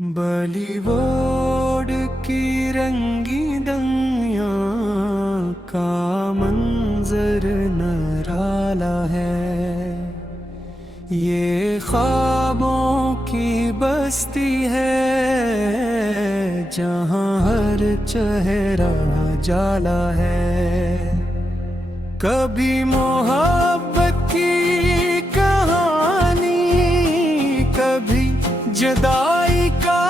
बॉलीवुड की रंगी दनिया का मंजर निराला है। ये ख्वाबों की बस्ती है जहाँ हर चेहरा जाला है। कभी मोहब्बत की कहानी, कभी जुदाई का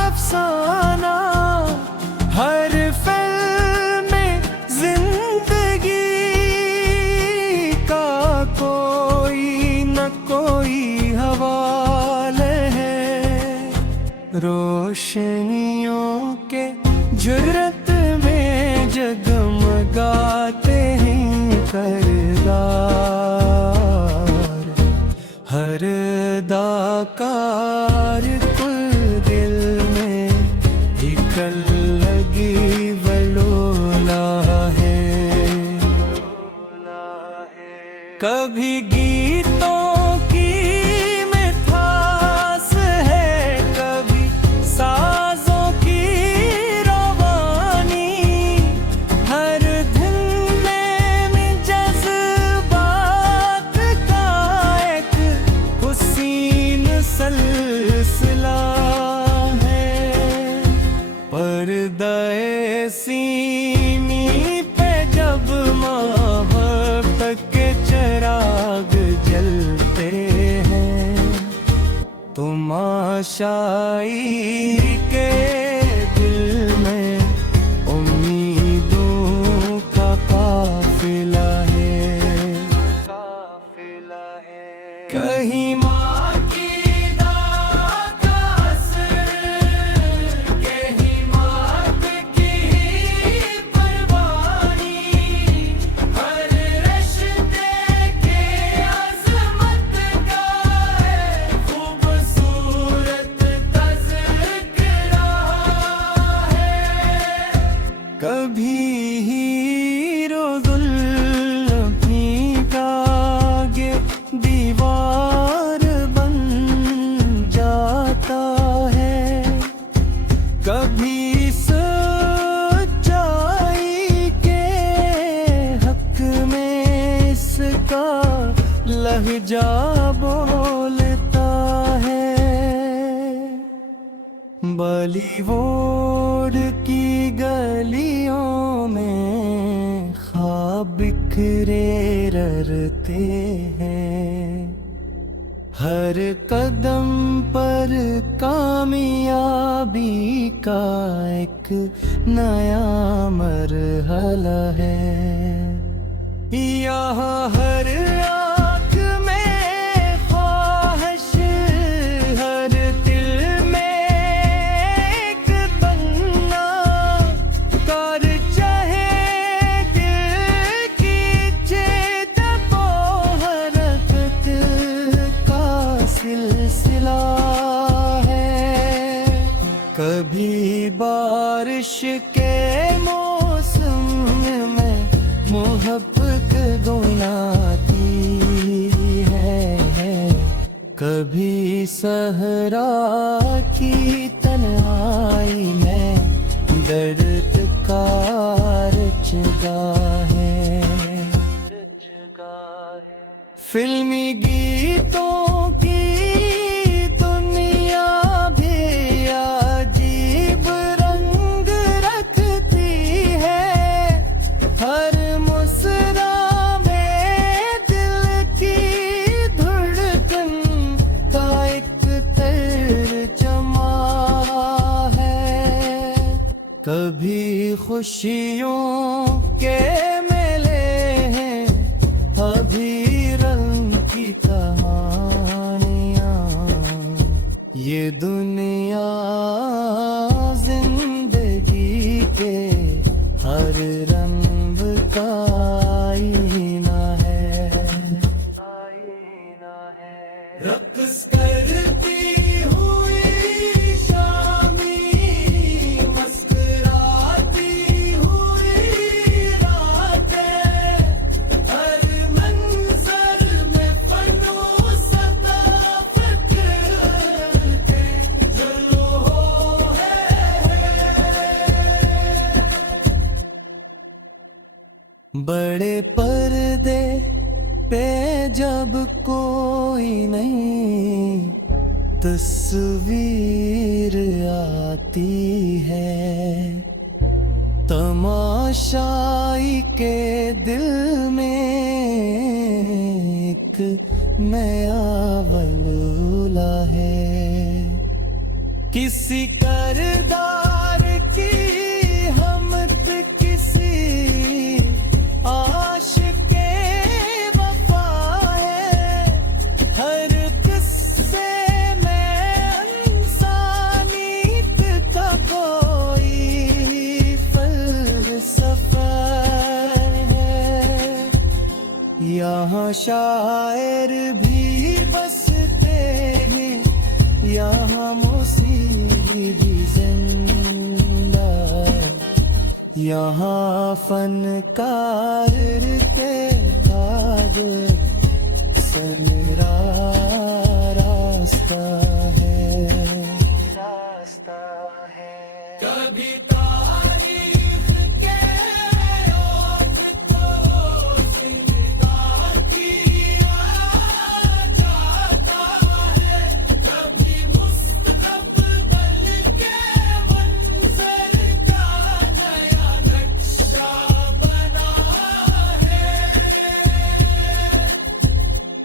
अफसाना, हर फिल्म में जिंदगी का कोई न कोई हवाले है। रोशनियों के जुर्रत में जगमगाते हैं किरदार, हर अदाकार कुल दिल में एक लगी वलोला है। कभी गीतों की मिठास है, कभी साजों की रवानी, हर धुन में जज्बात का एक हुसीन सिलसिला है। पर्दे सीमी पे जब मोहब्बत के चिराग जलते हैं, तमाशाई के दिल में उम्मीदों का काफिला है। कहीं माँ की दाद का असर, कहीं मौत की परवानी, हर रिश्ते के अज़मत का है खूबसूरत तज़किरा है। कभी हीरो अपनी आगे दीवार बन जाता है, कभी सच्चाई के हक में इसका लहजा बोलता है। बॉलीवुड की गलियों में ख्वाब बिखरे ररते हैं, हर कदम पर कामयाबी का एक नया मरहला है। यहाँ हर आँख में ख्वाहिश, हर दिल में एक तमन्ना, कर चाहे दिल की चेत को हरकत का सिलसिला है। कभी बारिश के मौसम में मोहब्बत गुनाती है, कभी सहरा की तन्हाई में दर्द का रचगा है। फिल्मी गीतों की दुनिया भी अजीब रंग रखती है, हर मुस्रा में दिल की धड़कन का एक तर्जुमा है। कभी खुशियों के मेले हैं, अभी रंग की कहानियाँ, ये दुनिया जिंदगी के हर रंग का आईना है। रक़्स करती हुई शामी, मुस्कुराती हुई रात, बड़े पर्दे पे जब कोई नहीं तस्वीर आती है, तमाशाई के दिल में एक नया वलूला है। किसी करदार की हमत किसी आशिके वफा है, हर किस्से में इंसानियत का कोई फलसफा है। यहाँ शायर भी बसते हैं, यहाँ मौसीकी भी जिंदा, यहाँ फनकार के काबिल सनरा रास्ता है, रास्ता है। कभी तारीख के ओठ को जिंदा किया जाता है, कभी मुस्तकबिल के मंज़र का नया नक्शा बना है।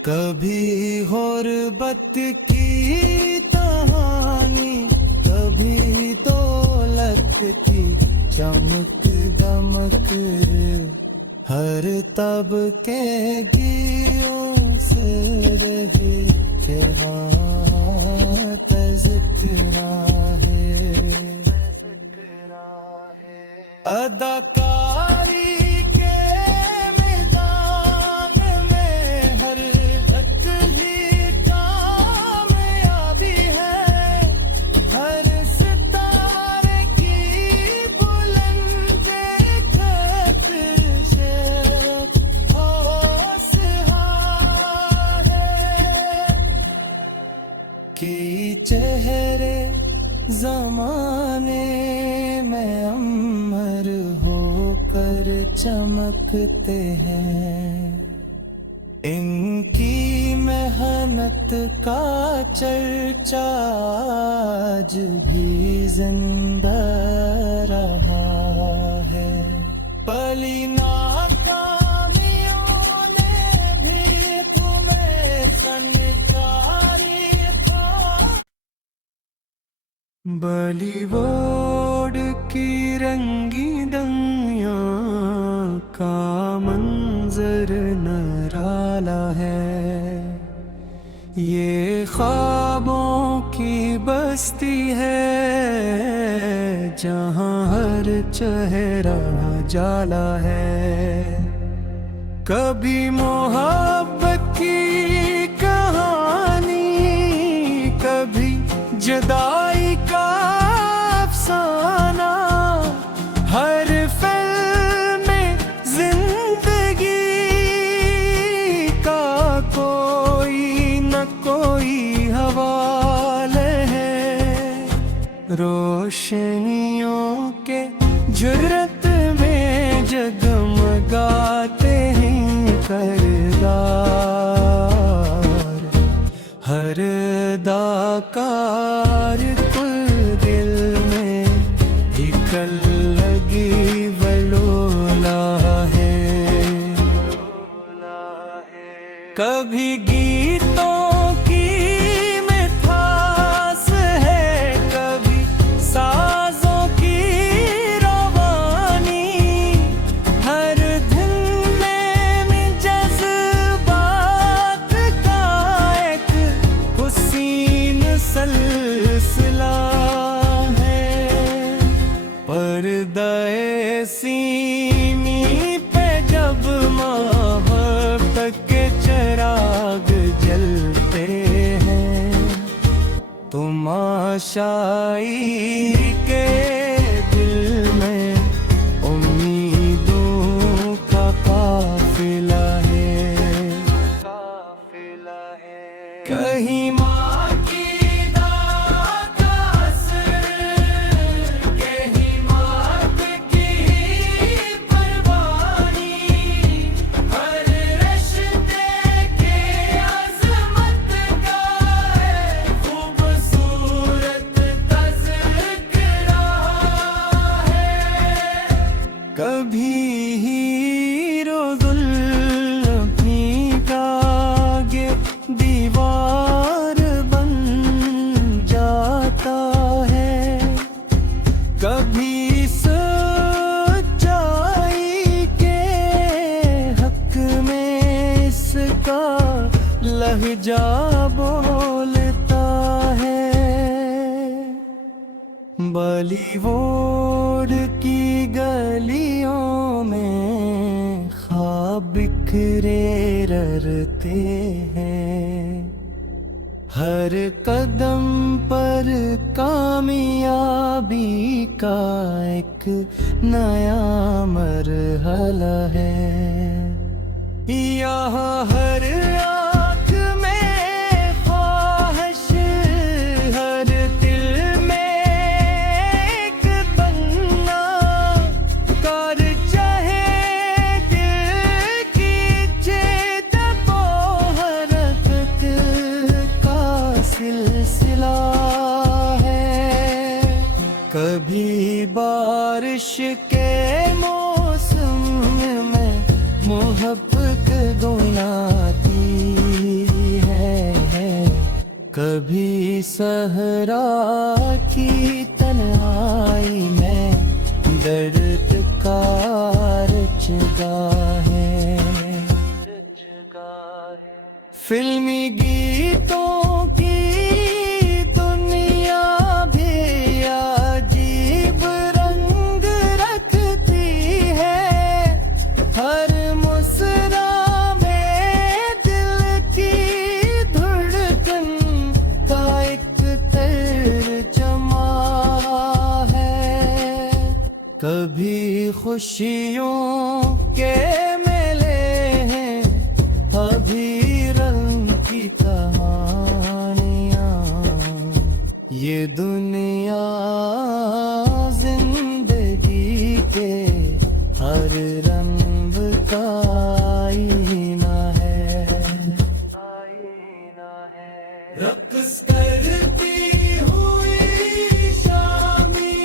कभी गुर्बत की कहानी, कभी दौलत की चमक दमक, हर तबके गियों से रहे जहाँ तज़किरा है। अदाकारी के मैदान में हर अदली कामयाबी है, हर सितारे की बुलंद ख़ातिश हौसला है कि चेहरे ज़माने में अमर होकर चमकते हैं, इनकी मेहनत का चर्चा आज भी जिंदा रहा है। पली नाकामियों ने भी तुम्हें संचारी था, बॉलीवुड की रंगी दुनिया का मंजर निराला है। ये ख्वाबों की बस्ती है जहाँ हर चेहरा जाला है। कभी मोहब्बत की कहानी, कभी जुदाई का अफसाना, हर फिल्म में जिंदगी का कोई न कोई हवाले है। रोशनियों के जुर्रत में जगमगाते हैं किरदार, हर दाकार कुल दिल में एक लगी वलोला है। कभी गीतों की मिठास है, कभी साजों की रवानी, हर धुन में जज्बात का एक हुसीन सिलसिला है। पर्दे सीमी पे जब मोहब्बत के चिराग जलते हैं, तमाशाई के दिल में उम्मीदों का काफिला है, काफिला है। कहीं माँ की दाद का असर, कहीं मौत की परवानी, बॉलीवुड की गलियों में ख्वाब बिखरे ररते हैं, हर कदम पर कामयाबी का एक नया मरहला है। यहाँ हर आँख में ख्वाहिश, हर दिल में एक तमन्ना, कर चाहे दिल की चेत को हरकत का सिलसिला है। कभी बारिश के मौसम में मोहब्बत गुनाती है, कभी सहरा की तन्हाई में दर्द का रचगा है। फिल्मी गीतों की दुनिया भी अजीब रंग रखती है, हर मुस्रा में दिल की धड़कन का एक तर्जमा है। कभी खुशियों के मेले हैं, अभी रंग की कहानियां, ये दुनिया जिंदगी के हर रंग का आईना है। रक़्स करती हुई शामी,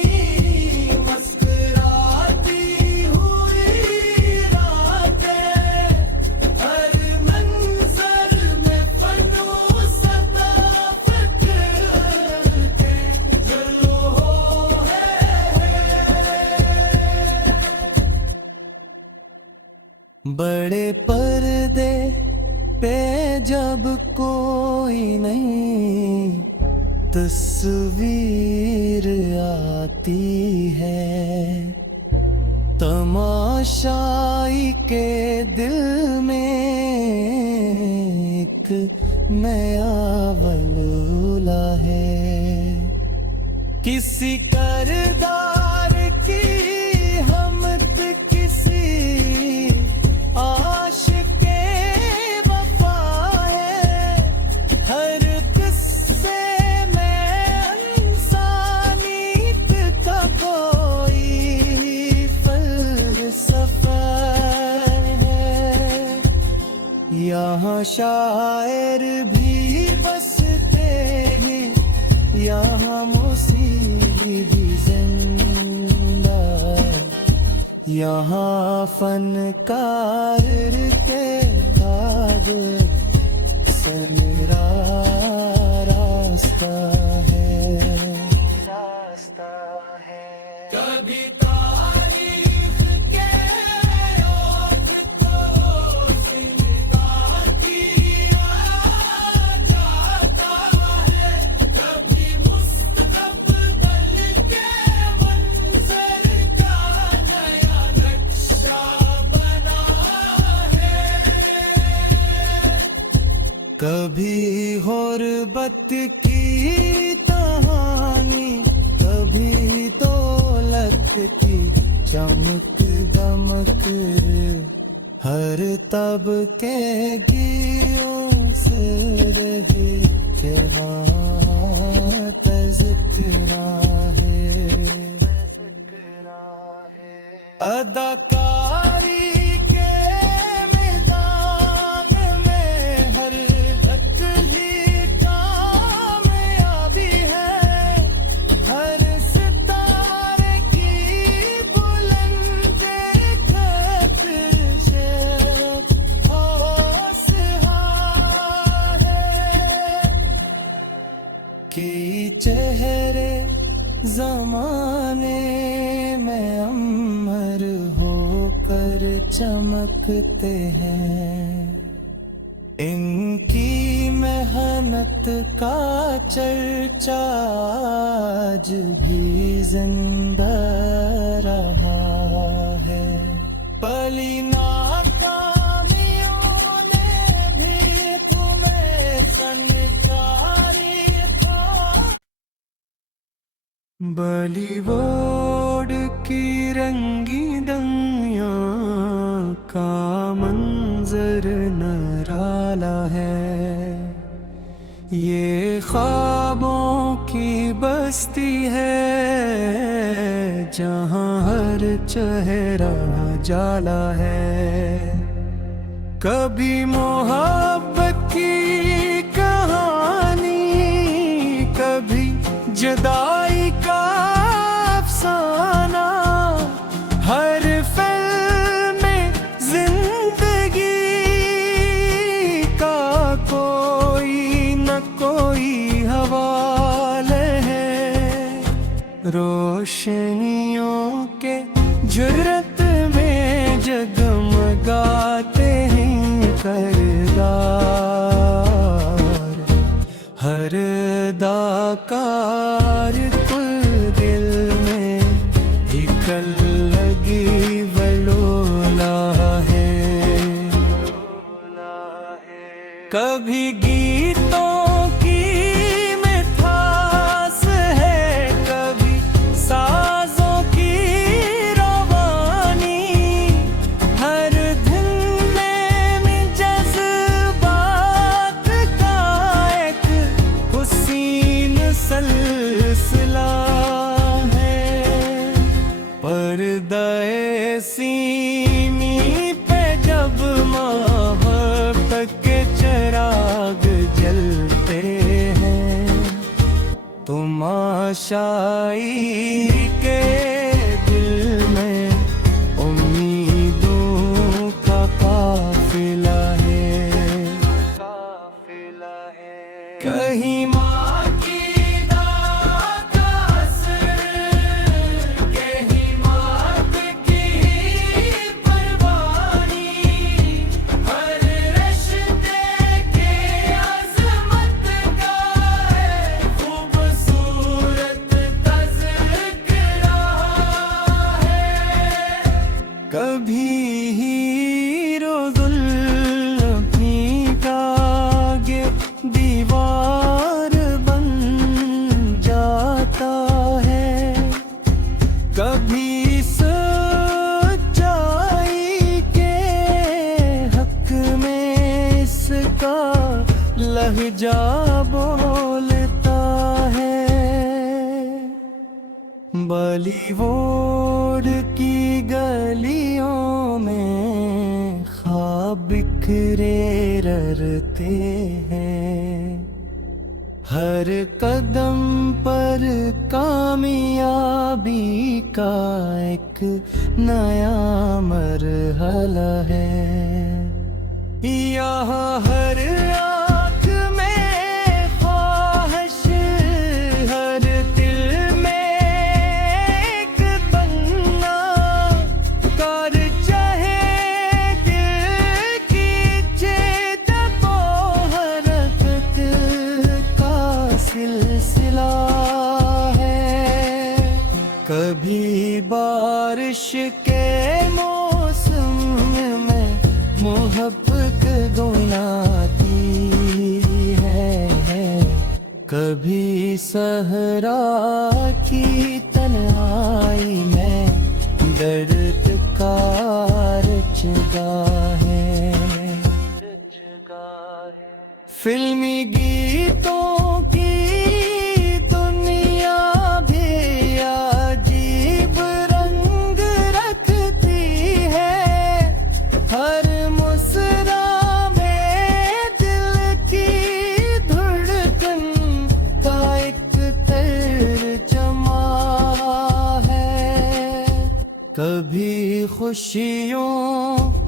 मुस्कुराती हुई रातें, हर मंज़र में फनो सदाक़त के जलवा है। बड़े पर्दे पे जब कोई नहीं तस्वीर आती है, तमाशाई के दिल में एक नया वलूला है। किसी करदार की हमत, किसी आशिक़े वफ़ा है, हर किस्से में इंसानियत का कोई फ़लसफ़ा है। यहाँ शायर भी बसते हैं, यहाँ मौसीकी भी जिंदा, यहाँ फनकार के काबिल सनरा रास्ता है। कभी तारीख के ओठ को जिंदा किया जाता है, कभी मुस्तक़बिल के मंज़र का नया नक्शा बना है। कभी गुर्बत की कहानी, कभी दौलत की चमक दमक, हर तबके गियों से रहे जहाँ तज़किरा है। अदाकारी के मैदान में हर अक्ली कामयाबी है, हर सितारे की बुलंद ख़ातिश हौसला है। कि चेहरे ज़माने में अमर होकर चमकते हैं, इनकी मैं मेहनत का चर्चा आज भी जिंदा रहा है। पली नाकामियों ने भी तुम्हें संचारी था। बॉलीवुड की रंगी दंगियां का मंजर निराला है। ये ख्वाबों की बस्ती है जहाँ हर चेहरा जाला है। कभी मोहब्बत की कहानी, कभी जुदाई का अफसाना, हर फिल्म में जिंदगी का कोई न कोई हवाले है। रोशनियों के जुर्रत में जगमगाते हैं किरदार। हर दाकार कुल दिल में एक लगी वलोला है। कभी गीतों की मिठास है, कभी साजों की रवानी, हर धुन में जज्बात का एक हुसीन सिलसिला है। पर्दे सीमी पे जब मोहब्बत के चिराग जलते हैं, तुमाशाई के दिल में उम्मीदों का काफिला है। कहीं माँ की दाद का असर, कहीं मौत की परवानी, हर रिश्ते के अज़मत का है खूबसूरत तज़किरा है। कभी हीरो जुल्फ़ी का आगे दीवार बन जाता है। कभी सच्चाई के हक में इसका लहजा बोलता है। बॉलीवुड की गलियों में ख्वाब बिखरे ररते हैं। हर कदम पर कामयाबी का एक नया मरहला है। यहाँ हर आँख में ख्वाहिश, हर दिल में एक तमन्ना, कर चाहे दिल की चेता को हरकत का सिलसिला है। कभी बारिश के मौसम में मोहब्बत गुनाती है, कभी सहरा की तन्हाई में दर्द का रचगा है। फिल्मी गीतों की दुनिया भी अजीब रंग रखती है। हर मुस्रा में दिल की धड़कन का एक तर्जमा है। कभी खुशियों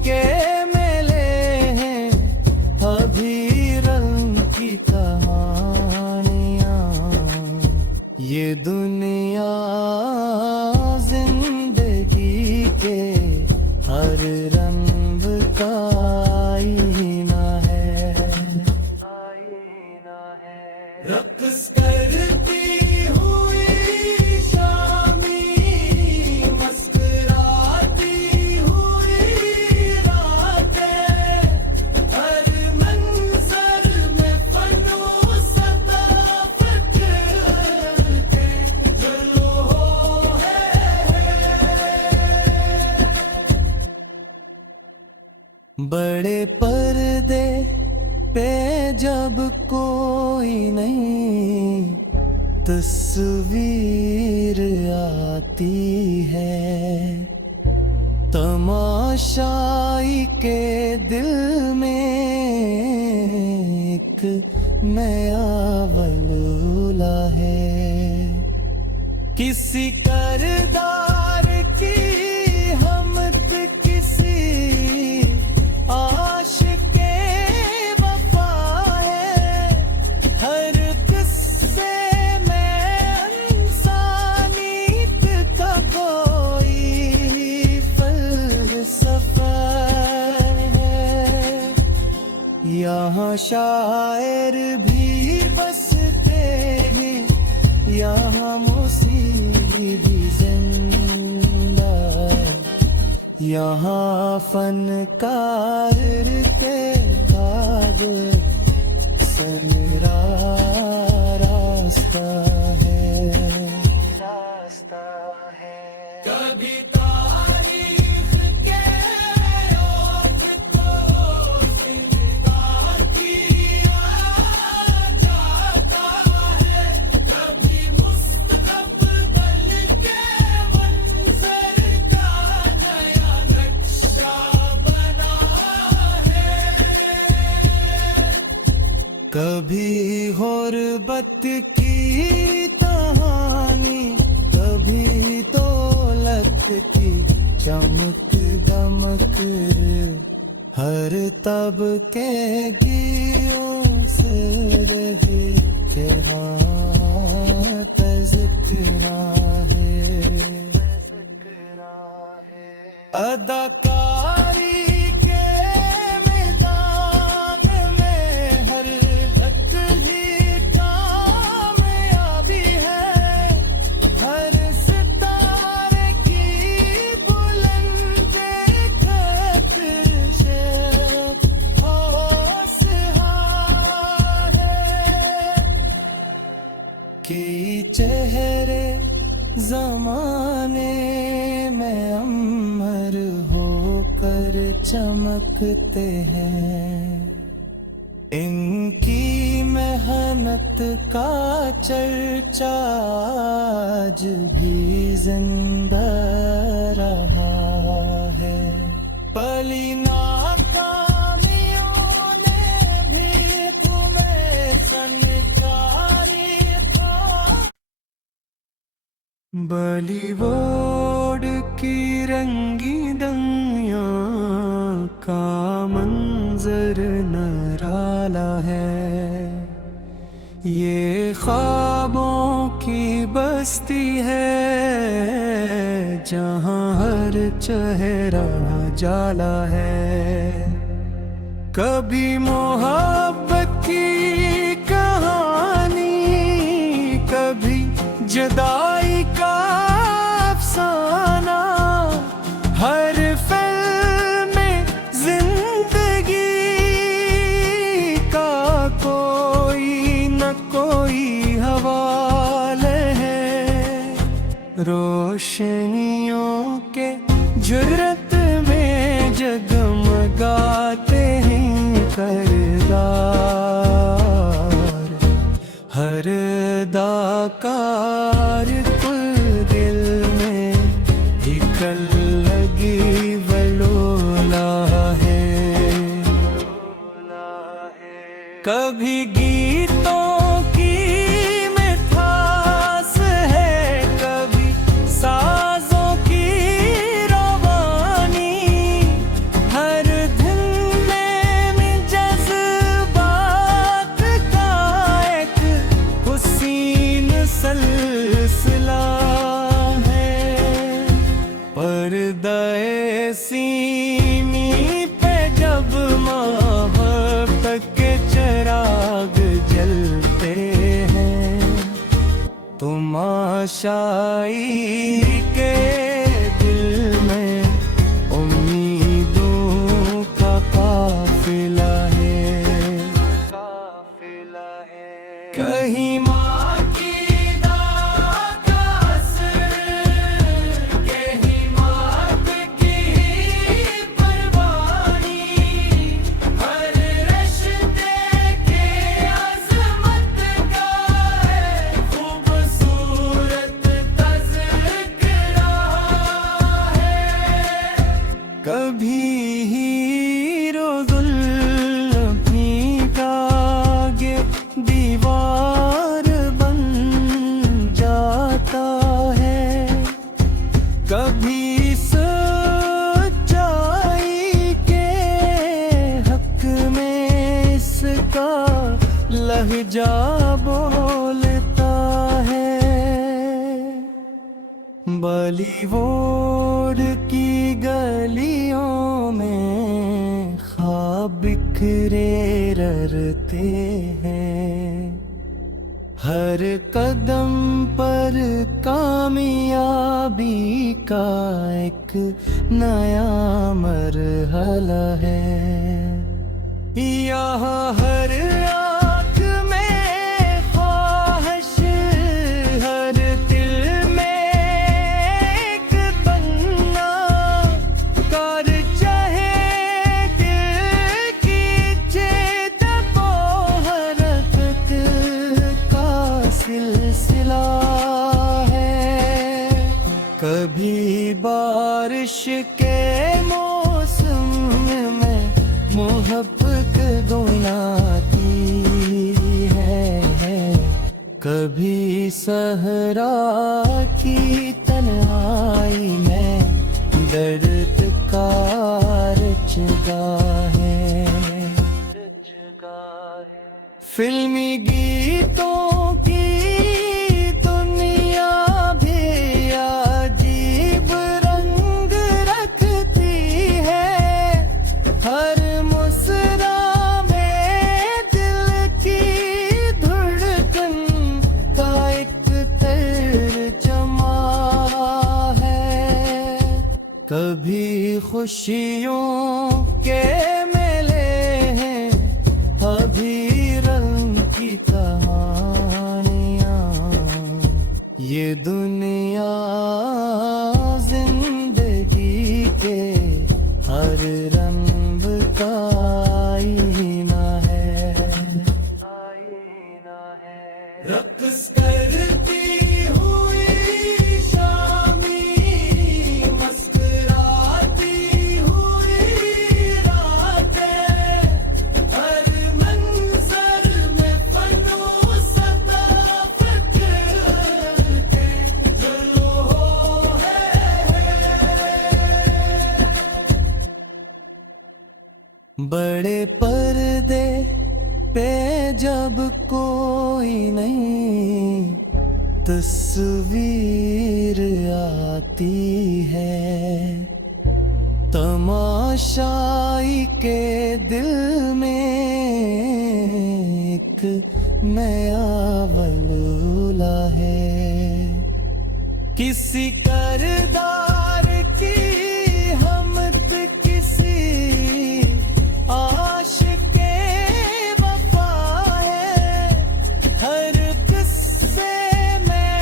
के मेले हैं, अभी रंग की कहानियाँ। ये दुनिया जिंदगी के हर रंग का आईना है। बड़े पर्दे पे जब कोई नहीं तस्वीर आती है, तमाशाई के दिल में एक नया वलूला है। किसी करदार की हमत, किसी आशिक़े वफा है, हर किस्से में इंसानियत का कोई फलसफा है। यहाँ शायर भी बसते हैं, यहाँ मौसीकी भी जिंदा, यहाँ फनकार के काबिल सनरा रास्ता है, रास्ता है। कभी तारीख के ओठ को जिंदा किया जाता है, कभी मुस्तक़बिल के मंज़र का नया नक्शा बना है। कभी गुर्बत की कहानी, कभी दौलत की चमक दमक, हर तबके गियों से रहे जहाँ तज़किरा है। अदाकारी के मैदान में हर अटली कामयाबी है, हर सितारे की बुलंद ख़ातिश हौसला है। कि चेहरे ज़माने में अमर होकर चमकते हैं, इनकी मेहनत का चर्चा आज भी जिंदा रहा है। पली नाकामियों ने भी तुम्हें संकारी था, बॉलीवुड की रंगी दुनिया का मंजर निराला है। ये ख्वाबों की बस्ती है जहाँ हर चेहरा जाला है। कभी मोहब्बत की कहानी, कभी जुदाई का अफसाना, हर फिल्म में जिंदगी का कोई न कोई हवाले है। रोशनियों के जुर्रत में जगमगाते हैं किरदार, हर दाकार कुल दिल में हिकल लगी वलोला है। कभी गीतों की मिठास है, कभी साजों की रवानी, हर धुन में जज्बात का एक हुसीन सिलसिला है। पर्दे सीमी पे जब मोहब्बत के चिराग जलते हैं, तुमाशाई के दिल में उम्मीदों का काफिला है, काफिला है। कहीं माँ की दाद का असर, कहीं माँ की परवानी, बॉलीवुड की गलियों में ख्वाब बिखरे ररते हैं, हर कदम पर कामयाबी का एक नया मरहला है। यहाँ हर आँख में ख्वाहिश, हर दिल में एक तमन्ना, कर चाहे दिल की चेत को हरकत का सिलसिला है। कभी बारिश के मौसम में मोहब्बत गुनाती है, कभी सहरा की तन्हाई में दर्द का रचगा है। फिल्मी गीतों की दुनिया भी अजीब रंग रखती है, हर मुस्रा में दिल की धड़कन का एक तर्जमा है। कभी खुशियों के मेले हैं, अभी रंग की कहानियां, ये दुनिया जिंदगी के हर रंग का आईना है। रक्स करती हुई शामी, मुस्कुराती हुई रातें, हर मंजर में फनो सदाकत के जलवा है। बड़े पर्दे पे जब कोई नहीं तस्वीर आती है, तमाशाई के दिल में एक नया वलूला है। किसी करदार की हमत, किसी आशिक़े वफा है, हर किस्से में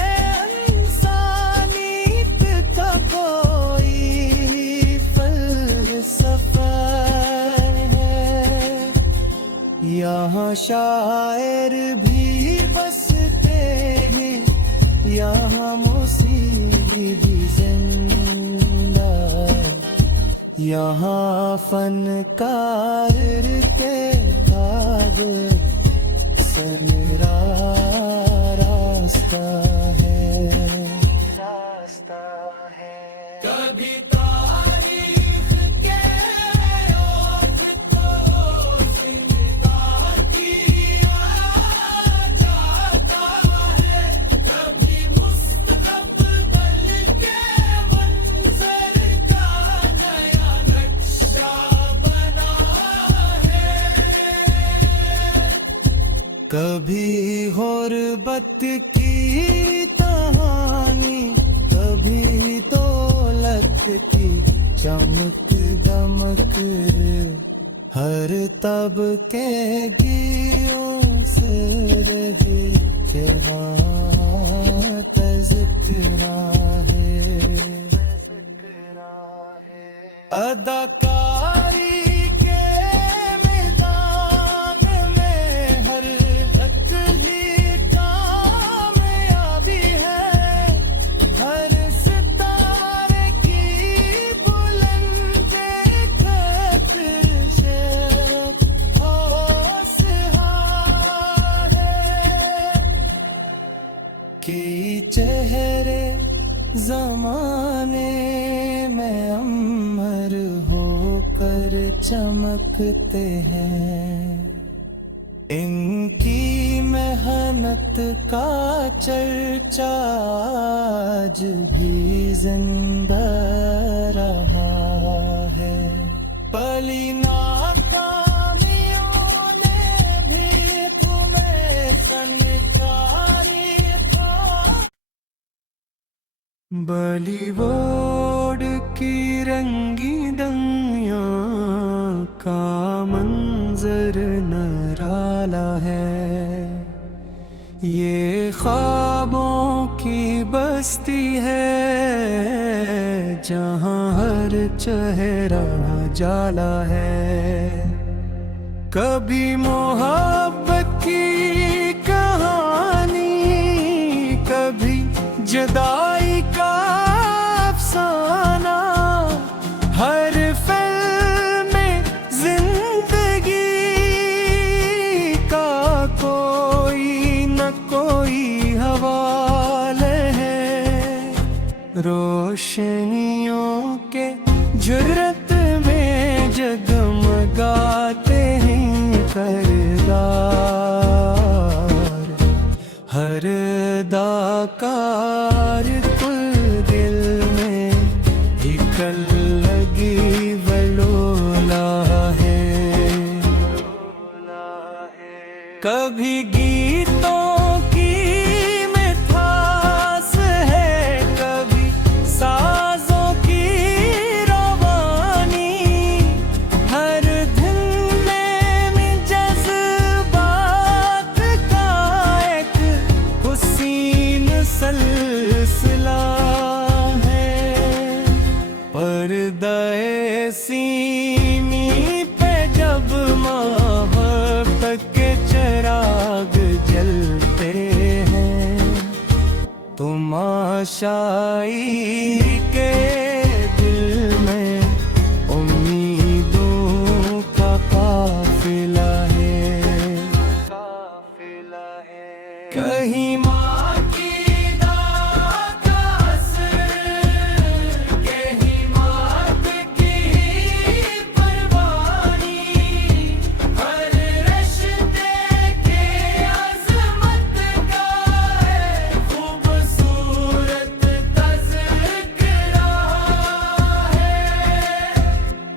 इंसानियत का कोई फलसफा है। यहाँ शायर भी बसते हैं, यहाँ मौसीकी भी जिंदा, यहाँ फनकार के काबिल सनरा रास्ता है। कभी तारीख के ओठ को जिंदा किया जाता है, कभी मुस्तक़बिल के मंज़र का नया नक्शा बना है। कभी गुर्बत की कहानी, कभी दौलत की चमक दमक, हर तबके गियों से रहे यहाँ तज़किरा है। अदाकारी के मैदान में हर अटली कामयाबी है, हर सितारे की बुलंद ख़ातिश हौसला है। कि चेहरे जमाने में अमर होकर चमकते हैं, इनकी मेहनत का चर्चा आज भी जिंदा रहा है। पली नाकामियों ने भी तुम्हें संचारी था। बॉलीवुड की रंगी दंगियां का मंजर निराला है। ये ख्वाबों की बस्ती है जहाँ हर चेहरा जाला है। कभी मोहब्बत की कहानी, कभी जुदाई का अफसाना, हर फिल्म में जिंदगी का कोई न कोई हवाले है। रोशनियों के जुर्रत में जगमगाते हैं किरदार। हर दाकार कुल दिल में एक लगी वलोला है। कभी गीतों की मिठास है, कभी साजों की रवानी, हर धुन में जज्बात का एक हुसीन सिलसिला है। पर्दे सीमी पे जब मोहब्बत के चिराग जलते हैं, तुमाशाई के दिल में उम्मीदों का काफिला है। कहीं माँ की दाद का असर, कहीं मौत की परवानी, हर रिश्ते के अज़मत का है खूबसूरत तज़किरा है।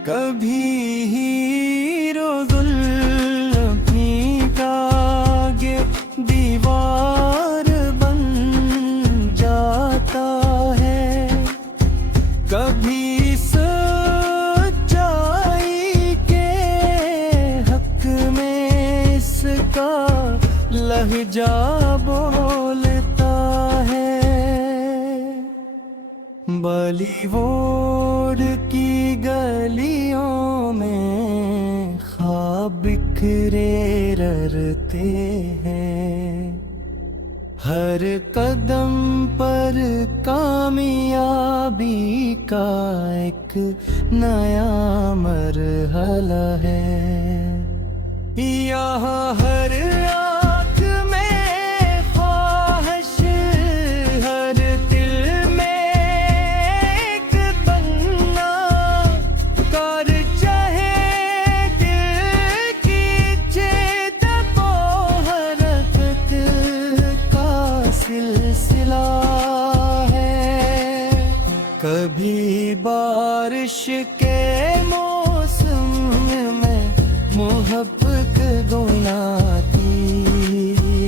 कभी हीरो जुल्फ़ी का आगे दीवार बन जाता है, कभी सच्चाई के हक में इसका लहजा बोलता है। बॉलीवुड की गलियों में ख्वाब बिखरे ररते हैं। हर कदम पर कामयाबी का एक नया मरहला है। यहाँ हर आँख में ख्वाहिश, हर दिल में एक तमन्ना, कर चाहे दिल की चेता को हरकत का सिलसिला है। कभी बारिश के मौसम में मोहब्बत गुनाती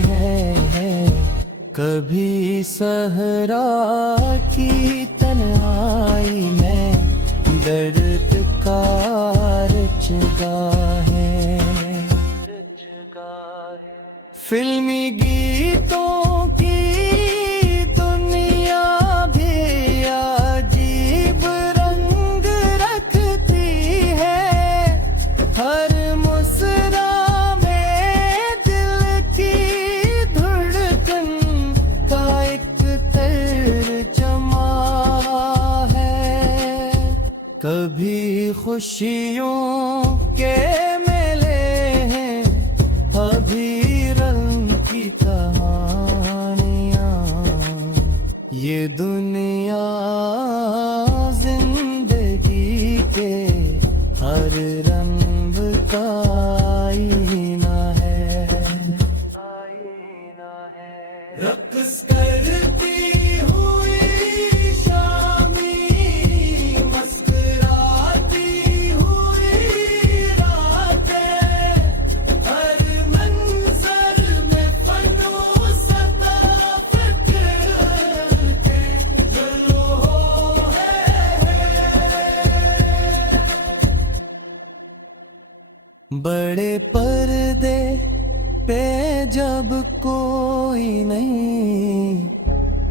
है, कभी सहरा की तन्हाई में दर्द का रचगा है। फिल्मी गीतों की दुनिया भी अजीब रंग रखती है। हर मुस्रा में दिल की धड़कन का एक तर्जमा है। कभी खुशियों के मेले हैं, अभी रंग की कहानियाँ। ये दुनिया जिंदगी के हर रंग का आईना है। बड़े पर्दे पे जब कोई नहीं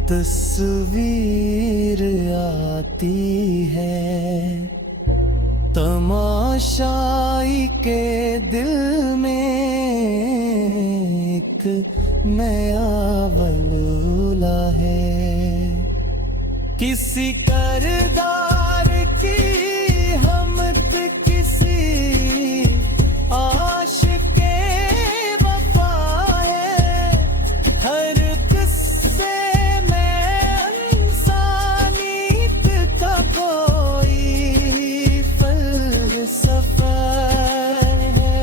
तस्वीर आती है, तमाशाई के दिल में एक नया वलूला है। किसी करदार की हमत, किसी आशिक़े वफा है, हर किस्से में इंसानियत का कोई फलसफा है।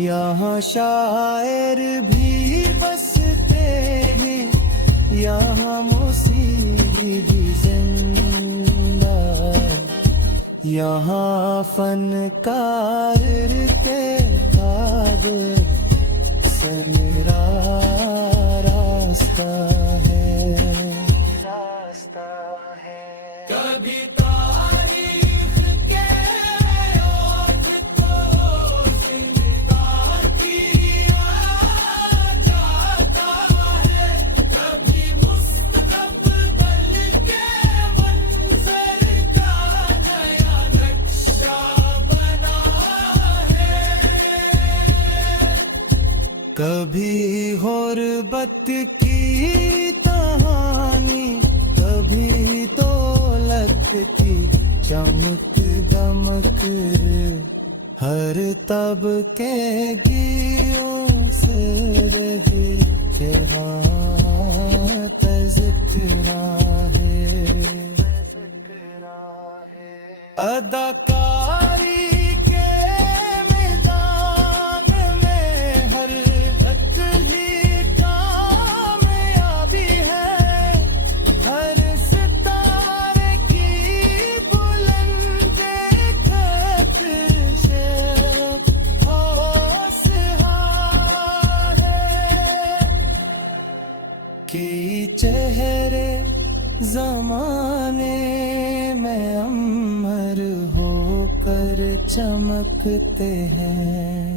यहाँ शायर भी बसते हैं, यहाँ मौसीकी भी जिंदा, यहाँ फनकार के काबिल सनरा रास्ता है, रास्ता है। कभी तारीख के ओठ को जिंदा किया जाता है, कभी मुस्तक़बिल के मंज़र का नया नक्शा बना है। कभी गुर्बत की कहानी, कभी दौलत की चमक दमक, हर तबके गियों से रहे जहाँ तज़किरा है। अदाकारी के मैदान में हर अटली कामयाबी है, हर सितारे की बुलंद ख़ातिश हौसला है। कि चेहरे ज़माने में अमर होकर चमकते हैं,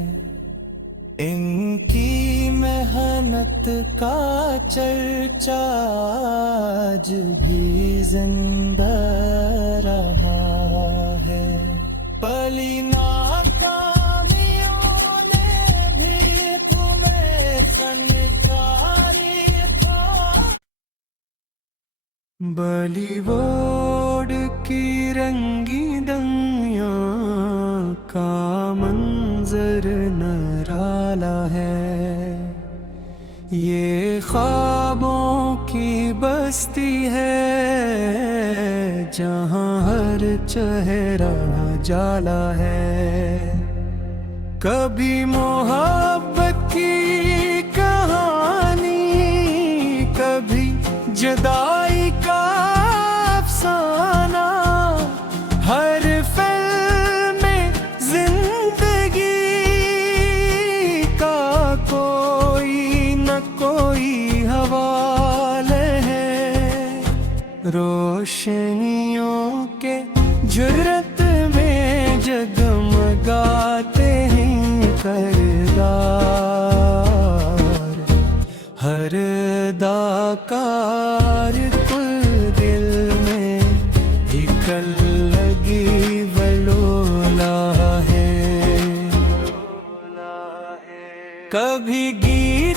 इनकी मेहनत का चर्चा आज भी जिंदा रहा है। पली नाकामियों ने भी तुम्हें संचारी था, बॉलीवुड की रंगी दुनिया का मंजर निराला है। ये ख्वाबों की बस्ती है जहाँ हर चेहरा जाला है। कभी मोहब्बत की कहानी, कभी जुदाई का अफसाना, हर फिल्म में जिंदगी का कोई न कोई हवाले है। रोशनियों के जुर्रत में जगमगाते हैं किरदार, हर दाकार कुल दिल में हिकल लगी वलोला है। कभी गी